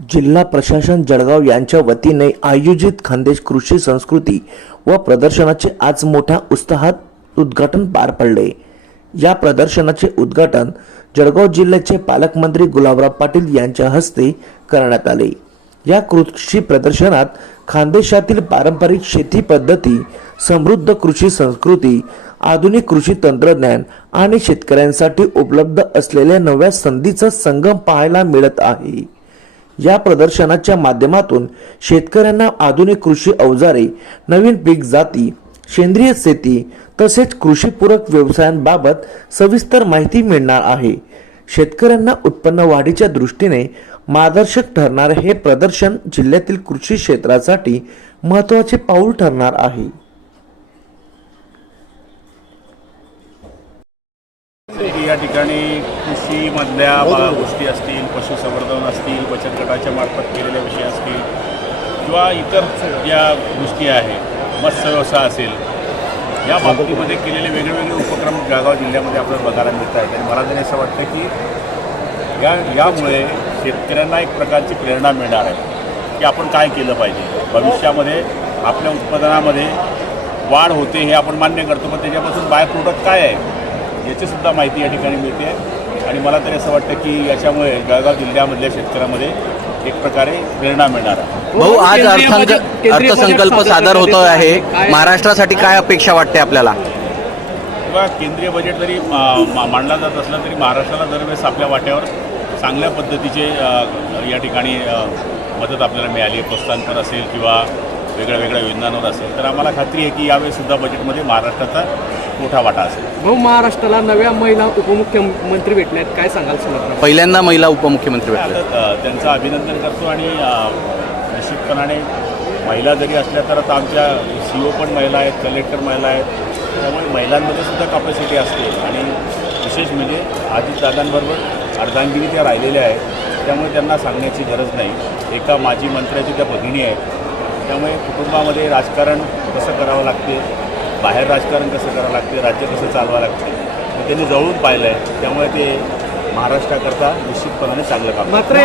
जिल्हा प्रशासन जळगाव यांच्या वतीने आयोजित खानदेश कृषी संस्कृती व प्रदर्शनाचे आज मोठ्या उत्साहात उद्घाटन पार पडले। या प्रदर्शनाचे उद्घाटन जळगाव जिल्ह्याचे पालकमंत्री गुलाबराव पाटील यांच्या हस्ते करण्यात आले। या कृषी प्रदर्शनात खानदेशातील पारंपरिक शेती पद्धती, समृद्ध कृषी संस्कृती, आधुनिक कृषी तंत्रज्ञान आणि शेतकऱ्यांसाठी उपलब्ध असलेल्या नव्या संधीचा संगम पाहायला मिळत आहे। या प्रदर्शनाच्या माध्यमातून शेतकऱ्यांना आधुनिक कृषी अवजारे, नवीन पीक जाती, सेंद्रिय शेती तसेच कृषीपूरक व्यवसायांबाबत सविस्तर माहिती मिळणार आहे। शेतकऱ्यांना उत्पन्न वाढीच्या दृष्टीने मार्गदर्शक ठरणारे हे प्रदर्शन जिल्ह्यातील कृषी क्षेत्रासाठी महत्त्वाचे पाऊल ठरणार आहे। या ठिकाणी कृषीमधल्या गोष्टी असतील, पशुसंवर्धन असतील, बचत गटाच्या मार्फत केलेले विषय असतील किंवा इतर ज्या गोष्टी आहेत, मत्स्य व्यवसाय असेल, या बाबतीमध्ये केलेले वेगवेगळे उपक्रम जळगाव जिल्ह्यामध्ये आपल्याला बघायला मिळत आहेत। आणि मला तरी असं वाटतं की यामुळे शेतकऱ्यांना एक प्रकारची प्रेरणा मिळणार आहे की आपण काय केलं पाहिजे। भविष्यामध्ये आपल्या उत्पादनामध्ये वाढ होते हे आपण मान्य करतो, पण त्याच्यापासून बाय प्रोडक्ट काय आहे याचीसुद्धा माहिती या ठिकाणी मिळते। आणि मला तरी असं वाटतं की याच्यामुळे जळगाव जिल्ह्यामधल्या शेतकऱ्यामध्ये एक प्रकारे प्रेरणा मिळणार आहे। भाऊ, आज अर्थसंकल्प सादर होतो आहे, महाराष्ट्रासाठी काय अपेक्षा वाटते आपल्याला? किंवा केंद्रीय बजेट जरी मांडला जात असला तरी महाराष्ट्राला दरवेळेस आपल्या वाट्यावर चांगल्या पद्धतीचे या ठिकाणी मदत आपल्याला मिळाली आहे। प्रोत्साहनपर असेल किंवा वेगळ्या योजनांवर असेल, तर आम्हाला खात्री आहे की यावेळीसुद्धा बजेटमध्ये महाराष्ट्राचा मोठा वाटा असेल। भाऊ, महाराष्ट्राला नव्या महिला उपमुख्यमंत्री भेटल्या आहेत, काय सांगाल सुलभ? पहिल्यांदा महिला उपमुख्यमंत्री भेटल्या, त्यांचं अभिनंदन करतो। आणि निश्चितपणाने महिला जरी असल्या तर आता आमच्या CEO पण महिला आहेत, कलेक्टर महिला आहेत, त्यामुळे महिलांमध्ये सुद्धा कॅपॅसिटी असते। आणि विशेष म्हणजे अजितदादांबरोबर अर्धांगिनी त्या राहिलेल्या आहेत, त्यामुळे त्यांना सांगण्याची गरज नाही। एका माजी मंत्र्याची त्या भगिनी आहेत, त्यामुळे कुटुंबामध्ये राजकारण कसं करावं लागते, बाहेर राजकारण कसं करावं लागते, राज्य कसं चालवावं लागते हे त्यांनी जवळून पाहिलं आहे। त्यामुळे ते महाराष्ट्राकरता निश्चितपणाने चांगलं काम मात्र